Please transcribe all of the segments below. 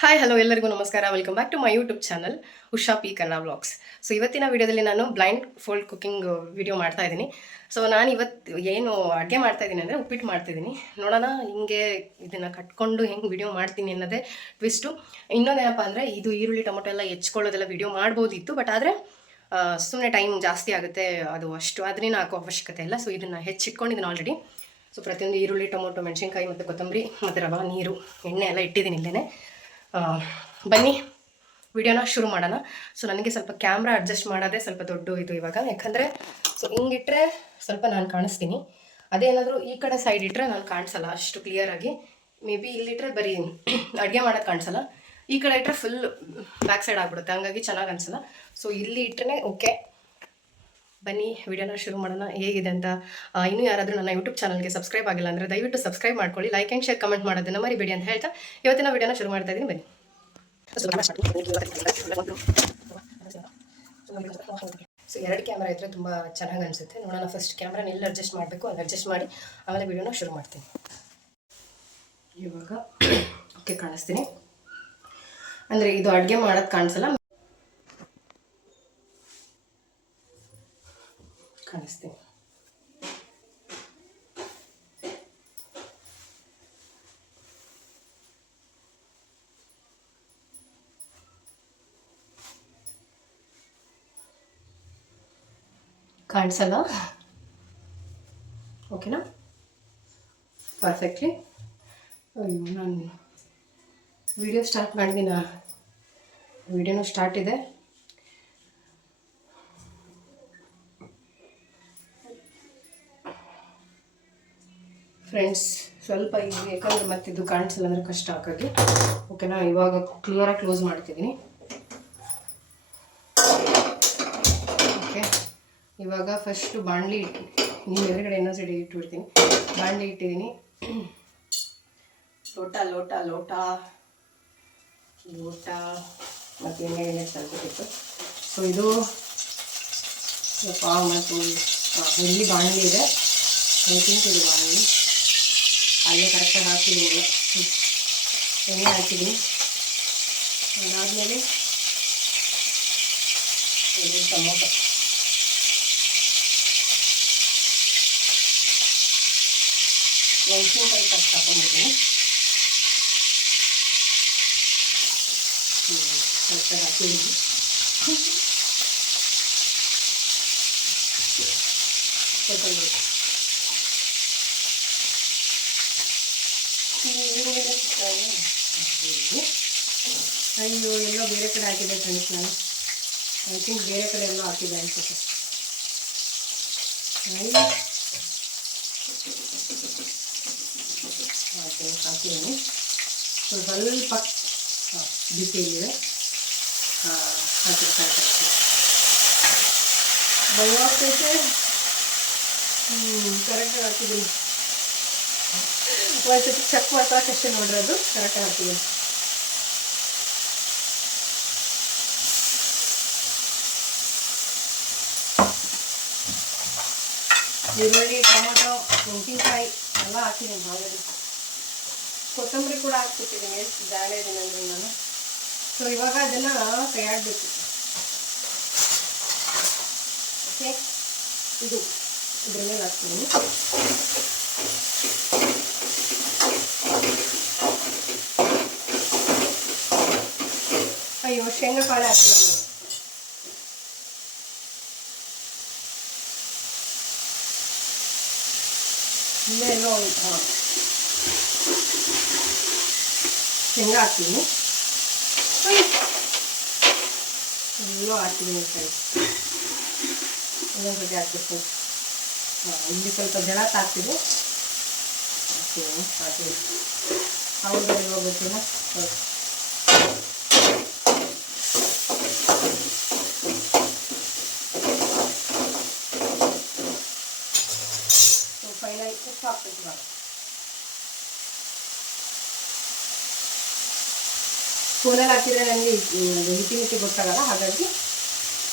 Hi hello ಎಲ್ಲರಿಗೂ ನಮಸ್ಕಾರ. Welcome back to my YouTube channel Usha P Kannada vlogs. So ಇವತ್ತಿನ ವಿಡಿಯೋದಲ್ಲಿ ನಾನು ಬ್ಲೈಂಡ್ ಫೋಲ್ಡ್ ಕುಕಿಂಗ್ ವಿಡಿಯೋ ಮಾಡ್ತಾ ಇದ್ದೀನಿ. ಸೊ ನಾನು ಇವತ್ತು ಏನು ಅಡುಗೆ ಮಾಡ್ತಾ ಇದ್ದೀನಿ ಅಂದರೆ ಉಪ್ಪಿಟ್ಟು ಮಾಡ್ತಿದ್ದೀನಿ. ನೋಡೋಣ ಹಿಂಗೆ ಇದನ್ನು ಕಟ್ಕೊಂಡು ಹೆಂಗೆ ವಿಡಿಯೋ ಮಾಡ್ತೀನಿ ಅನ್ನೋದೇ ಟ್ವಿಸ್ಟು. ಇನ್ನೊಂದೇನಪ್ಪ ಅಂದರೆ ಇದು ಈರುಳ್ಳಿ ಟೊಮೊಟೊ ಎಲ್ಲ ಹೆಚ್ಕೊಳ್ಳೋದೆಲ್ಲ ವಿಡಿಯೋ ಮಾಡ್ಬೋದಿತ್ತು, ಬಟ್ ಆದರೆ ಸುಮ್ಮನೆ ಟೈಮ್ ಜಾಸ್ತಿ ಆಗುತ್ತೆ, ಅದು ಅಷ್ಟು ಅದನ್ನೇನು ಹಾಕೋ ಅವಶ್ಯಕತೆ ಇಲ್ಲ. ಸೊ ಇದನ್ನು ಹೆಚ್ಚಿಟ್ಕೊಂಡಿದ್ದೀನಿ ಆಲ್ರೆಡಿ. ಸೊ ಪ್ರತಿಯೊಂದು ಈರುಳ್ಳಿ ಟೊಮೊಟೊ ಮೆಣಸಿನ್ಕಾಯಿ ಮತ್ತು ಕೊತ್ತಂಬರಿ ಮತ್ತು ರವೆ ನೀರು ಎಣ್ಣೆ ಎಲ್ಲ ಇಟ್ಟಿದ್ದೀನಿ ಇಲ್ಲೇ. ಬನ್ನಿ ವಿಡಿಯೋನ ಶುರು ಮಾಡೋಣ. ಸೊ ನನಗೆ ಸ್ವಲ್ಪ ಕ್ಯಾಮ್ರಾ ಅಡ್ಜಸ್ಟ್ ಮಾಡೋದೇ ಸ್ವಲ್ಪ ದೊಡ್ಡ ಇದು ಇವಾಗ, ಯಾಕಂದರೆ ಸೊ ಹಿಂಗಿಟ್ರೆ ಸ್ವಲ್ಪ ನಾನು ಕಾಣಿಸ್ತೀನಿ, ಅದೇನಾದರೂ ಈ ಕಡೆ ಸೈಡ್ ಇಟ್ಟರೆ ನಾನು ಕಾಣಿಸಲ್ಲ ಅಷ್ಟು ಕ್ಲಿಯರಾಗಿ. ಮೇ ಬಿ ಇಲ್ಲಿಟ್ಟರೆ ಬರೀ ಅಡುಗೆ ಮಾಡೋದು ಕಾಣಿಸಲ್ಲ, ಈ ಕಡೆ ಇಟ್ಟರೆ ಫುಲ್ ಬ್ಯಾಕ್ ಸೈಡ್ ಆಗಿಬಿಡುತ್ತೆ, ಹಂಗಾಗಿ ಚೆನ್ನಾಗಿ ಅನಿಸಲ್ಲ. ಸೊ ಇಲ್ಲಿ ಇಟ್ಟರೆ ಓಕೆ. ಬನ್ನಿ ವಿಡಿಯೋನ ಶುರು ಮಾಡೋಣ. ಹೇಗಿದೆ ಅಂತ ಇನ್ನೂ ಯಾರಾದರೂ ನನ್ನ ಯೂಟ್ಯೂಬ್ ಚಾನಲ್ಗೆ ಸಬ್ಸ್ಕ್ರೈಬ್ ಆಗಿಲ್ಲ ಅಂದರೆ ದಯವಿಟ್ಟು ಸಬ್ಸ್ಕ್ರೈಬ್ ಮಾಡ್ಕೊಳ್ಳಿ, ಲೈಕ್ ಆ್ಯಂಡ್ ಶೇರ್ ಕಮೆಂಟ್ ಮಾಡೋದನ್ನು ಮರಿಬೇಡಿ ಅಂತ ಹೇಳ್ತಾ ಇವತ್ತಿನ ವಿಡಿಯೋನ ಶುರು ಮಾಡ್ತಾ ಇದ್ದೀನಿ. ಬನ್ನಿ. ಸೊ 2 ಕ್ಯಾಮ್ರಾ ಇದ್ದರೆ ತುಂಬ ಚೆನ್ನಾಗಿ ಅನಿಸುತ್ತೆ. ನೋಡೋಣ ಫಸ್ಟ್ ಕ್ಯಾಮ್ರಾನ ಎಲ್ಲಿ ಅಡ್ಜಸ್ಟ್ ಮಾಡಬೇಕು ಅಲ್ಲಿ ಅಡ್ಜಸ್ಟ್ ಮಾಡಿ ಆಮೇಲೆ ವಿಡಿಯೋನ ಶುರು ಮಾಡ್ತೀನಿ. ಇವಾಗ ಓಕೆ ಕಾಣಿಸ್ತೀನಿ ಅಂದರೆ ಇದು ಅಡುಗೆ ಮಾಡೋದು ಕಾಣಿಸಲ್ಲ, ಕಾಣಿಸ್ತೀನಿ. ಕಾಣಿಸಲ್ಲ, ಓಕೆನಾ? ಪರ್ಫೆಕ್ಟ್ಲಿ. ಅಯ್ಯೋ, ನಾನು ವಿಡಿಯೋ ಸ್ಟಾರ್ಟ್ ಮಾಡಿದ್ದೀನ, ವಿಡಿಯೋನೂ ಸ್ಟಾರ್ಟ್ ಇದೆ. ಫ್ರೆಂಡ್ಸ್ ಸ್ವಲ್ಪ ಇದು ಯಾಕಂದರೆ ಮತ್ತಿದ್ದು ಕಾಣಿಸಲ್ಲ ಅಂದರೆ ಕಷ್ಟ ಹಾಗಾಗಿ, ಓಕೆನಾ? ಇವಾಗ ಕ್ಲಿಯರಾಗಿ ಕ್ಲೋಸ್ ಮಾಡ್ತಿದ್ದೀನಿ. ಓಕೆ, ಇವಾಗ ಫಸ್ಟು ಬಾಣಲಿ ನೀವು ಎದುರುಗಡೆ ಇನ್ನೊಂದು ಸೈಡ್ ಇಟ್ಬಿಡ್ತೀನಿ. ಬಾಣಲಿ ಇಟ್ಟಿದ್ದೀನಿ. ಲೋಟ ಲೋಟ ಲೋಟ ಲೋಟ ಮತ್ತು ಎಣ್ಣೆ ಸ್ವಲ್ಪ. ಸೊ ಇದು ಮತ್ತು ಇಲ್ಲಿ ಬಾಣಲಿ ಇದೆ, ಐ ಥಿಂಕ್ ಇದು ಬಾಣಲಿ ಅಲ್ಲೇ ಕರೆಕ್ಟಾಗಿ ಹಾಕಿದ್ದೀನಿ. ಎಣ್ಣೆ ಹಾಕಿದ್ದೀನಿ. ಅದಾದಮೇಲೆ ಇದು ಟೊಮೊಟೊ, ಮೆಣಸಿನ್ಕಾಯಿ ಫಸ್ಟ್ ಹಾಕೊಂಡ್ಬಿಡ್ತೀನಿ. ಕರೆಕ್ಟಾಗಿ ಹಾಕಿದ್ದೀನಿ. ಕೊತ್ತಂಬರಿ, ಅಯ್ಯೋ ಎಲ್ಲೋ ಬೇರೆ ಕಡೆ ಹಾಕಿದೆ ಫ್ರೆಂಡ್ಸ್, ನಾನು ಐ ಥಿಂಕ್ ಬೇರೆ ಕಡೆ ಎಲ್ಲೋ ಹಾಕಿದೆ ಅನ್ಸುತ್ತೆ. ಹಾಕಿದ್ದೀನಿ. ಸ್ವಲ್ಪ ಬಿಸಿ ಇಲ್ಲಿದೆ, ಹಾಕಿರ್ತಾರೆ ಭಯವಾಗ್ತೈತೆ. ಕರೆಕ್ಟಾಗಿ ಹಾಕಿದ್ದೀನಿ. ಒಂದ್ಸತಿ ಚೆಕ್ ಮಾಡ್ತಾಕಷ್ಟೇ ನೋಡ್ರಿ, ಅದು ಕರೆಕ್ಟಾಗಿ ಹಾಕಿದ್ದೀನಿ. ಈರುಳ್ಳಿ ಟೊಮೊಟೊ ಮೆಣಸಿನ್ಕಾಯಿ ಎಲ್ಲ ಹಾಕಿದ್ದೀನಿ ಆಲ್ರೆಡಿ. ಕೊತ್ತಂಬರಿ ಕೂಡ ಹಾಕ್ಬಿಟ್ಟಿದ್ದೀನಿ, ಎಷ್ಟು ಜಾಳೆ ಇದ್ದೀನಿ ಅಂದರೆ ನಾನು. ಸೊ ಇವಾಗ ಅದನ್ನು ಕೈ ಆಡಬೇಕು. ಓಕೆ, ಇದು ಇದ್ರ ಮೇಲೆ ಹಾಕ್ತೀನಿ. ಅಯ್ಯೋ ಶೇಂಗಾ ಕಾಳು ಹಾಕಿಲ್ಲ ನಾನು. ಇಲ್ಲೇ ಎಲ್ಲೋ ಶೇಂಗಾ ಹಾಕ್ತೀನಿ, ಎಲ್ಲೋ ಹಾಕಿದ್ದೀನಿ ಸರಿ. ಇನ್ನೊಂದು ಹಾಕ್ಬಿಟ್ಟು ಇಲ್ಲಿ ಸ್ವಲ್ಪ ಜಳ ತಾಕ್ತಿದೆ, ಹಾಕ್ತೀನಿ. ಹೌದು ಇವಾಗ ಗೊತ್ತಿಲ್ಲ. ಫೈನಲ್ ಉಪ್ಪು ಹಾಕ್ಬೇಕು. ಇವಾಗ ಸ್ಪೂನಲ್ಲಿ ಹಾಕಿದರೆ ನನಗೆ ಹಿಟಿ ಗೊತ್ತಾಗಲ್ಲ, ಹಾಗಾಗಿ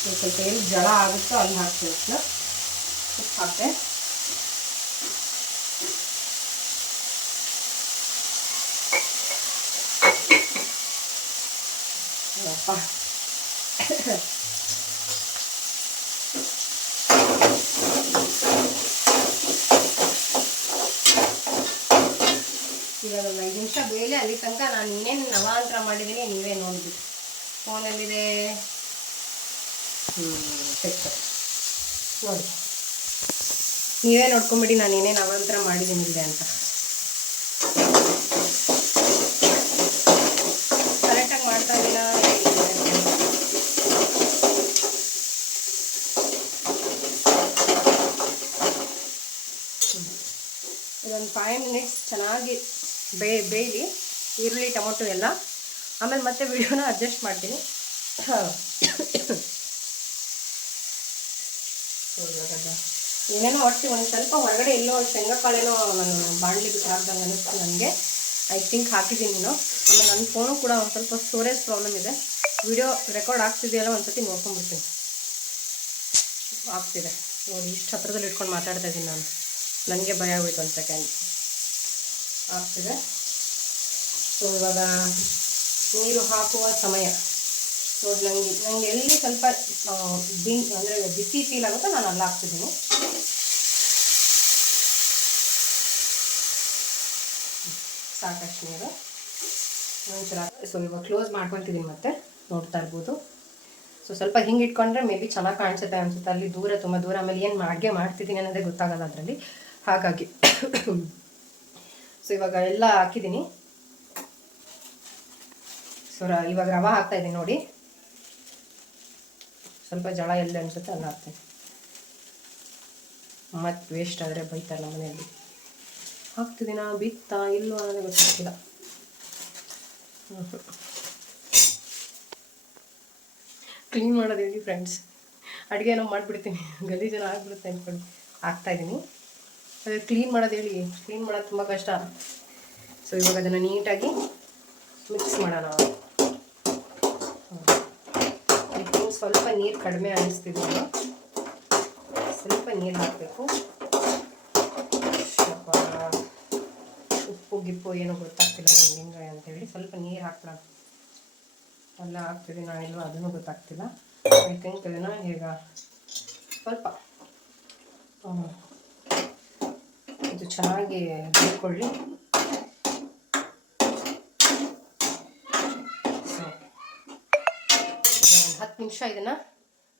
ಸ್ವಲ್ಪ ಎಲ್ಲಿ ಜಳ ಆಗುತ್ತೋ ಅಲ್ಲಿ ಹಾಕ್ತೀನಿ. ಉಪ್ಪು ಹಾಕ್ತೆ. ಅಪ್ಪ ಇವಾಗ ಒಂದು 5 ನಿಮಿಷ ಬೇಳೆ ಅಲ್ಲಿ ತನಕ ನಾನು ಇನ್ನೇನು ನವಾಂತರ ಮಾಡಿದ್ದೀನಿ, ನೀವೇ ನೋಡಿಬಿಟ್ಟು. ಫೋನಲ್ಲಿದೆ ನೋಡಿ, ನೀವೇ ನೋಡ್ಕೊಂಬಿಡಿ ನಾನು ಏನೇನು ನವಾಂತರ ಮಾಡಿದ್ದೀನಿ ಇದೆ ಅಂತ. ಕರೆಕ್ಟಾಗಿ ಮಾಡ್ತಾ ಇದ್ದೀರಾ? ಇದೊಂದು 5 ಮಿನಿಟ್ಸ್ ಚೆನ್ನಾಗಿ ಬೇಯಲಿ ಈರುಳ್ಳಿ ಟೊಮೊಟೊ ಎಲ್ಲ. ಆಮೇಲೆ ಮತ್ತೆ ವಿಡಿಯೋನ ಅಡ್ಜಸ್ಟ್ ಮಾಡ್ತೀನಿ. ಏನೇನೋ ಒಟ್ಟು ಒಂದು ಸ್ವಲ್ಪ ಹೊರಗಡೆ ಎಲ್ಲೋ ಶೇಂಗಾ ಕಾಳೇನೋ ನಾನು ಬಾಣಲಿ ಬಿಟ್ಟು ಹಾಕ್ದಂಗೆ ಅನ್ನಿಸ್ತು ನನಗೆ. ಐ ಥಿಂಕ್ ಹಾಕಿದ್ದೀನಿ ನಾನು. ಆಮೇಲೆ ನನ್ನ ಫೋನು ಕೂಡ ಒಂದು ಸ್ವಲ್ಪ ಸ್ಟೋರೇಜ್ ಪ್ರಾಬ್ಲಮ್ ಇದೆ. ವಿಡಿಯೋ ರೆಕಾರ್ಡ್ ಆಗ್ತಿದೆಯಲ್ಲ ಒಂದು ಸತಿ ನೋಡ್ಕೊಂಡ್ಬಿಡ್ತೀನಿ. ಆಗ್ತಿದೆ ನೋಡಿ, ಇಷ್ಟು ಹತ್ರದಲ್ಲಿ ಇಟ್ಕೊಂಡು ಮಾತಾಡ್ತಾ ಇದ್ದೀನಿ ನಾನು. ನನಗೆ ಭಯ ಆಗೋಯ್ತು ಒಂದು ಸೆಕೆಂಡ್. ಆಗ್ತಿದೆ. ಸೊ ಇವಾಗ ನೀರು ಹಾಕುವ ಸಮಯ ನೋಡಿ. ನನಗೆ ಎಲ್ಲಿ ಸ್ವಲ್ಪ ಅಂದರೆ ಬಿಸಿ ಫೀಲ್ ಆಗುತ್ತೋ ನಾನು ಅಲ್ಲಿ ಹಾಕ್ತಿದ್ದೀನಿ. ಸಾಕಷ್ಟು ನೀರು ಒಂಚೂರು. ಸೊ ಇವಾಗ ಕ್ಲೋಸ್ ಮಾಡ್ಕೊತಿದ್ದೀನಿ, ಮತ್ತೆ ನೋಡ್ತಾ ಇರ್ಬೋದು. ಸೊ ಸ್ವಲ್ಪ ಹಿಂಗೆ ಇಟ್ಕೊಂಡ್ರೆ ಮೇ ಬಿ ಚೆನ್ನಾಗಿ ಕಾಣಿಸುತ್ತೆ ಅನ್ಸುತ್ತೆ. ಅಲ್ಲಿ ದೂರ, ತುಂಬ ದೂರ. ಆಮೇಲೆ ಏನು ಅಡುಗೆ ಮಾಡ್ತಿದ್ದೀನಿ ಅನ್ನೋದೇ ಗೊತ್ತಾಗಲ್ಲ ಅದರಲ್ಲಿ, ಹಾಗಾಗಿ. ಸೊ ಇವಾಗ ಎಲ್ಲ ಹಾಕಿದ್ದೀನಿ. ಸೊ ಇವಾಗ ರವೆ ಹಾಕ್ತಾಯಿದ್ದೀನಿ ನೋಡಿ. ಸ್ವಲ್ಪ ಜಳ ಎಲ್ಲ ಅನಿಸುತ್ತೆ ಅಲ್ಲಿ ಹಾಕ್ತೀನಿ. ಮತ್ತು ವೇಸ್ಟ್ ಆದರೆ ಬೈತಾರೆ ನಮ್ಮ ಮನೆಯಲ್ಲಿ. ಹಾಕ್ತಿದ್ದೀನ ಬಿತ್ತಾ ಇಲ್ಲೋ ಅನ್ನೋದೇ ಗೊತ್ತಾಗ್ತಿಲ್ಲ. ಕ್ಲೀನ್ ಮಾಡೋದು ಹೇಳಿ ಫ್ರೆಂಡ್ಸ್. ಅಡುಗೆ ಏನೋ ಮಾಡಿಬಿಡ್ತೀನಿ, ಗಲೀಜೆಲ್ಲ ಆಗಿಬಿಡುತ್ತೆ ಅಂದ್ಕೊಂಡು ಹಾಕ್ತಾಯಿದ್ದೀನಿ. ಅದೇ ಕ್ಲೀನ್ ಮಾಡೋದು ಹೇಳಿ, ಕ್ಲೀನ್ ಮಾಡೋದು ತುಂಬ ಕಷ್ಟ. ಸೊ ಇವಾಗ ಅದನ್ನು ನೀಟಾಗಿ ಮಿಕ್ಸ್ ಮಾಡೋಣ. ಸ್ವಲ್ಪ ನೀರು ಕಡಿಮೆ ಅನ್ನಿಸ್ತಿದ್ದೀನಿ, ಸ್ವಲ್ಪ ನೀರು ಹಾಕಬೇಕು. ಸ್ವಲ್ಪ ಉಪ್ಪು ಗಿಪ್ಪು ಏನೋ ಗೊತ್ತಾಗ್ತಿಲ್ಲ ನನಗೆ ಹಿಂಗೆ ಅಂತೇಳಿ ಸ್ವಲ್ಪ ನೀರು ಹಾಕ್ಬಿಡೋಣ. ಎಲ್ಲ ಹಾಕ್ತಿದ್ದೀನಿ ನಾನಿಲ್ವ ಅದನ್ನು ಗೊತ್ತಾಗ್ತಿಲ್ಲ. ಐ ಥಿಂಕ್ ಇದನ್ನು ಈಗ ಸ್ವಲ್ಪ ಇದು ಚೆನ್ನಾಗಿ ಬೇಯಿಕೊಳ್ಳಿ. ಸೊ 10 ನಿಮಿಷ ಇದನ್ನು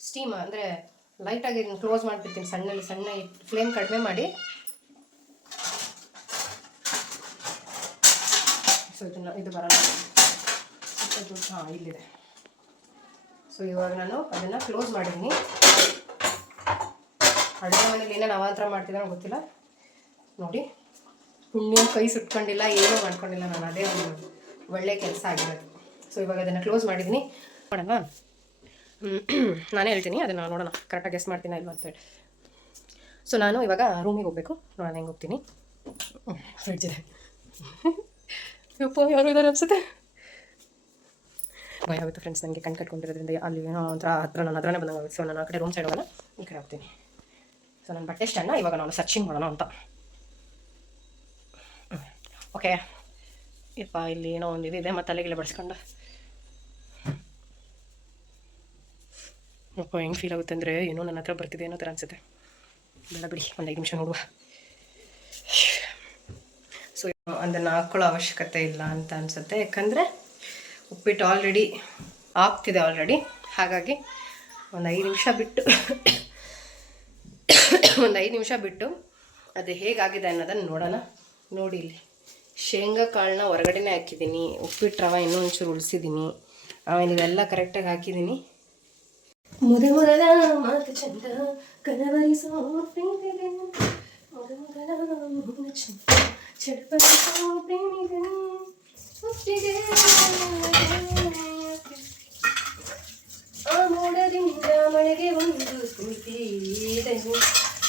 ಸ್ಟೀಮ್ ಅಂದರೆ ಲೈಟಾಗಿ ಇದನ್ನು ಕ್ಲೋಸ್ ಮಾಡಿಬಿಡ್ತೀನಿ. ಸಣ್ಣ ಫ್ಲೇಮ್ ಕಡಿಮೆ ಮಾಡಿ. ಸೊ ಇದು ಬರೋಲ್ಲ. ಹಾಂ, ಇಲ್ಲಿದೆ. ಸೊ ಇವಾಗ ನಾನು ಅದನ್ನು ಕ್ಲೋಸ್ ಮಾಡಿದ್ದೀನಿ. ಅಡುಗೆ ಮನೇಲಿ ಏನೇನು ಅವಾಂತರ ಮಾಡ್ತಿದ್ದಾನೋ ಗೊತ್ತಿಲ್ಲ ನೋಡಿ. ಪುಣ್ಯ ಕೈ ಸುಟ್ಕೊಂಡಿಲ್ಲ, ಏನೂ ಮಾಡ್ಕೊಂಡಿಲ್ಲ ನಾನು. ಅದೇ ಒಂದು ಒಳ್ಳೆ ಕೆಲಸ ಆಗಿರೋದು. ಸೊ ಇವಾಗ ಅದನ್ನು ಕ್ಲೋಸ್ ಮಾಡಿದ್ದೀನಿ. ನೋಡೋಣ, ನಾನೇ ಹೇಳ್ತೀನಿ, ಅದನ್ನು ನೋಡೋಣ ಕರೆಕ್ಟಾಗಿ ಗೆಸ್ ಮಾಡ್ತೀನಿ ಇಲ್ವ ಅಂತೇಳಿ. ಸೊ ನಾನು ಇವಾಗ ರೂಮಿಗೆ ಹೋಗಬೇಕು. ನೋಡೋಣ ಹೆಂಗೆ ಹೋಗ್ತೀನಿ. ಫ್ರಿಡ್ಜ್ ಇದೆ. ಯಪ್ಪ ಯಾರು ಇದ್ದಾರೆ ಅನ್ಸುತ್ತೆ. ಭಯ ಆಗುತ್ತೆ ಫ್ರೆಂಡ್ಸ್ ನನಗೆ. ಕಣ್ ಕಟ್ಕೊಂಡಿರೋದ್ರಿಂದ ಅಲ್ಲಿ ಏನೋ ಒಂಥರ ನನ್ನ ಹತ್ರನೇ ಬಂದಂಗೆ. ಸೊ ನಾನು ಆ ಕಡೆ ರೂಮ್ ಸೈಡ್ ಹೋಗೋಣ, ಈ ಕಡೆ ಹೋಗ್ತೀನಿ. ಸೊ ನನ್ನ ಬಟ್ಟೆ ಸ್ಟ್ಯಾಂಡ್ನ ಇವಾಗ ನಾನು ಸರ್ಚಿಂಗ್ ಮಾಡೋಣ ಅಂತ. ಓಕೆ, ಯಪ್ಪ ಇಲ್ಲಿ ಏನೋ ಒಂದು ಇದಿದೆ, ಮತ್ತು ತಲೆಗೆಲ್ಲ ಬಡಿಸ್ಕೊಂಡು ಯಪ್ಪ ಹೆಂಗೆ ಫೀಲ್ ಆಗುತ್ತೆ ಅಂದರೆ ಏನೋ ನನ್ನ ಹತ್ರ ಬರ್ತಿದೆ ಅನ್ನೋ ಥರ ಅನಿಸುತ್ತೆ. ಬೇಡ ಬಿಡಿ, ಒಂದು 5 ನಿಮಿಷ ನೋಡುವ. ಸೊ ಅದನ್ನು ಹಾಕ್ಕೊಳ್ಳೋ ಅವಶ್ಯಕತೆ ಇಲ್ಲ ಅಂತ ಅನಿಸುತ್ತೆ, ಯಾಕಂದರೆ ಉಪ್ಪಿಟ್ಟು ಆಲ್ರೆಡಿ ಆಗ್ತಿದೆ ಹಾಗಾಗಿ ಒಂದು 5 ನಿಮಿಷ ಬಿಟ್ಟು ಅದು ಹೇಗಾಗಿದೆ ಅನ್ನೋದನ್ನು ನೋಡೋಣ. ನೋಡಿ, ಇಲ್ಲಿ ಶೇಂಗಾ ಕಾಳನ್ನ ಹೊರಗಡೆನೇ ಹಾಕಿದ್ದೀನಿ. ಉಪ್ಪಿಟ್ಟು ರವೆ ಇನ್ನೂ ಒಂಚೂರು ಉಳಿಸಿದ್ದೀನಿ. ಆಮೇಲೆ ಇವೆಲ್ಲ ಕರೆಕ್ಟಾಗಿ ಹಾಕಿದ್ದೀನಿ. ಮೊದಲ ಮಾತು ಚಂದ ಕನವರಿಸೋ ಪ್ರೀತಿಗೆ, ಮೊದಲ ಚಂದ ಚಡಪಡಿಸೋ ಪ್ರೇಮಿಗೆ, ಆ ಮೋಡದಿಂದ ಮಳೆಗೆ ಒಂದು ಸ್ಫೂರ್ತಿ ಇದೆ,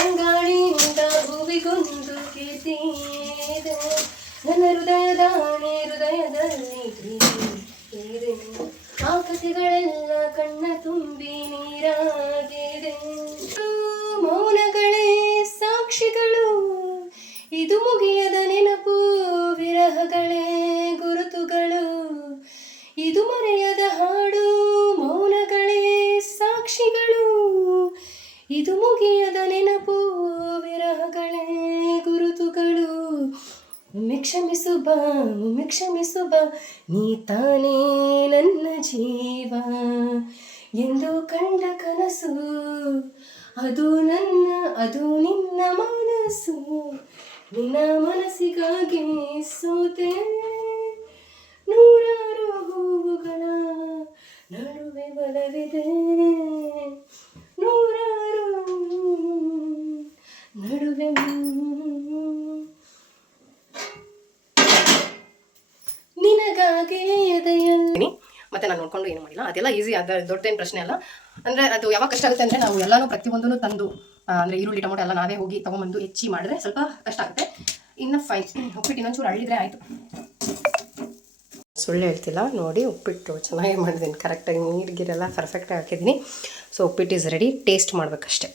ಅಂಗಾಳಿಯಿಂದ ಭೂವಿಗೊಂದು ಕೀರ್ತಿ ಇದೆ, ನನ್ನ ಹೃದಯದಲ್ಲಿ ಇದೆ, ಆ ಕಥೆಗಳೆಲ್ಲ ಕಣ್ಣ ತುಂಬಿ ನೀರಾಗಿದೆ. ಮೌನಗಳೇ ಸಾಕ್ಷಿಗಳು, ಇದು ಮುಗಿಯದ ನೆನಪು, ವಿರಹಗಳೇ ಗುರುತುಗಳು, ಇದು ಮರೆಯದ ಹಾಡು, ಮೌನಗಳೇ ಸಾಕ್ಷಿಗಳು. ಇದು ಮುಗಿಯದ ನೆನಪು, ವಿರಹಗಳೇ ಗುರುತುಗಳು. ಒಮ್ಮೆ ಕ್ಷಮಿಸು ಬಾ, ಒಮ್ಮೆ ಕ್ಷಮಿಸು ಬಾ, ನೀ ತಾನೇ ನನ್ನ ಜೀವ ಎಂದು ಕಂಡ ಕನಸು. ಅದು ನಿನ್ನ ಮನಸ್ಸು, ನಿನ್ನ ಮನಸ್ಸಿಗಾಗಿ ಸೋತೆ. ನೂರಾರು ಹೂವುಗಳ ನಡುವೆ ಬಲವಿದೆ, ನೂರಾರು ನಡುವೆ ನಿನಗಾಗಿ ಎದೆಯಲ್ಲಿ. ಮತ್ತೆ ನಾನು ನೋಡ್ಕೊಂಡು ಏನು ಮಾಡಿಲ್ಲ, ಅದೆಲ್ಲ ಈಸಿ, ಅದು ದೊಡ್ಡದೇನು ಪ್ರಶ್ನೆ ಅಲ್ಲ. ಅಂದರೆ ಅದು ಯಾವಾಗ ಕಷ್ಟ ಆಗುತ್ತೆ ಅಂದರೆ ನಾವು ಎಲ್ಲನೂ ಪ್ರತಿಯೊಂದೂ ತಂದು ಅಂದರೆ ಈರುಳ್ಳಿ ಟೊಮೊಟೊ ಎಲ್ಲ ನಾವೇ ಹೋಗಿ ತೊಗೊಂಬಂದು ಹೆಚ್ಚಿ ಮಾಡಿದ್ರೆ ಸ್ವಲ್ಪ ಕಷ್ಟ ಆಗುತ್ತೆ. ಇನ್ನು ಉಪ್ಪಿಟ್ಟು ಇನ್ನೊಂಚೂರು ಅಳ್ಳಿದ್ರೆ ಆಯಿತು. ಸುಳ್ಳು ಹೇಳ್ತಿಲ್ಲ, ನೋಡಿ ಉಪ್ಪಿಟ್ಟು ಚೆನ್ನಾಗಿ ಮಾಡಿದ್ದೀನಿ, ಕರೆಕ್ಟಾಗಿ ನೀರಿಗಿರೆಲ್ಲ ಪರ್ಫೆಕ್ಟಾಗಿ ಹಾಕಿದ್ದೀನಿ. ಸೊ ಉಪ್ಪಿಟ್ಟು ಇಸ್ ರೆಡಿ, ಟೇಸ್ಟ್ ಮಾಡಬೇಕಷ್ಟೆ.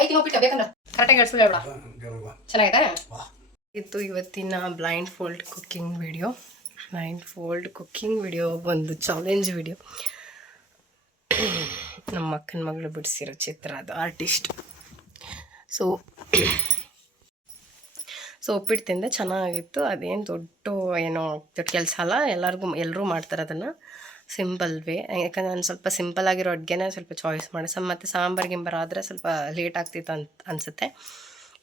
ಐತಿ ಉಪ್ಪಿಟ್ಟು ಬೇಕಂದ್ರೆ ಕರೆಕ್ಟಾಗಿ ಹೇಳ್ಸ್ಬಿಡ ಬೇಡ. ಚೆನ್ನಾಗಿದೆ ಇತ್ತು ಇವತ್ತಿನ ಬ್ಲೈಂಡ್ ಫೋಲ್ಡ್ ಕುಕ್ಕಿಂಗ್ ವಿಡಿಯೋ. ಒಂದು ಚಾಲೆಂಜ್ ವಿಡಿಯೋ. ನಮ್ಮ ಅಕ್ಕನ ಮಗಳು ಬಿಡಿಸಿರೋ ಚಿತ್ರ, ಅದು ಆರ್ಟಿಸ್ಟ್. ಸೊ ಉಪ್ಪಿಟ್ಟು ತಿಂದೆ, ಚೆನ್ನಾಗಿತ್ತು. ಅದೇನು ದೊಡ್ಡ ಕೆಲಸ ಅಲ್ಲ, ಎಲ್ಲರೂ ಮಾಡ್ತಾರೆ ಅದನ್ನು, ಸಿಂಪಲ್ ವೇ. ಯಾಕಂದರೆ ನಾನು ಸ್ವಲ್ಪ ಸಿಂಪಲ್ ಆಗಿರೋ ಅಡುಗೆನೇ ಸ್ವಲ್ಪ ಚಾಯ್ಸ್ ಮಾಡಿ, ಮತ್ತು ಸಾಂಬಾರು ಆದರೆ ಸ್ವಲ್ಪ ಲೇಟ್ ಆಗ್ತಿತ್ತು ಅನಿಸುತ್ತೆ.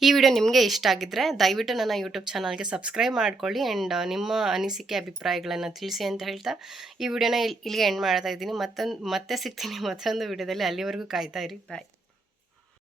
ಈ ವಿಡಿಯೋ ನಿಮಗೆ ಇಷ್ಟ ಆಗಿದ್ದರೆ ದಯವಿಟ್ಟು ನನ್ನ ಯೂಟ್ಯೂಬ್ ಚಾನಲ್ಗೆ ಸಬ್ಸ್ಕ್ರೈಬ್ ಮಾಡ್ಕೊಳ್ಳಿ. ಆ್ಯಂಡ್ ನಿಮ್ಮ ಅನಿಸಿಕೆ ಅಭಿಪ್ರಾಯಗಳನ್ನು ತಿಳಿಸಿ ಅಂತ ಹೇಳ್ತಾ ಈ ವಿಡಿಯೋನ ಇಲ್ಲಿಗೆ ಎಂಡ್ ಮಾಡ್ತಾ ಇದ್ದೀನಿ. ಮತ್ತೆ ಸಿಗ್ತೀನಿ ಮತ್ತೊಂದು ವಿಡಿಯೋದಲ್ಲಿ. ಅಲ್ಲಿವರೆಗೂ ಕಾಯ್ತಾ ಇರಿ. ಬಾಯ್.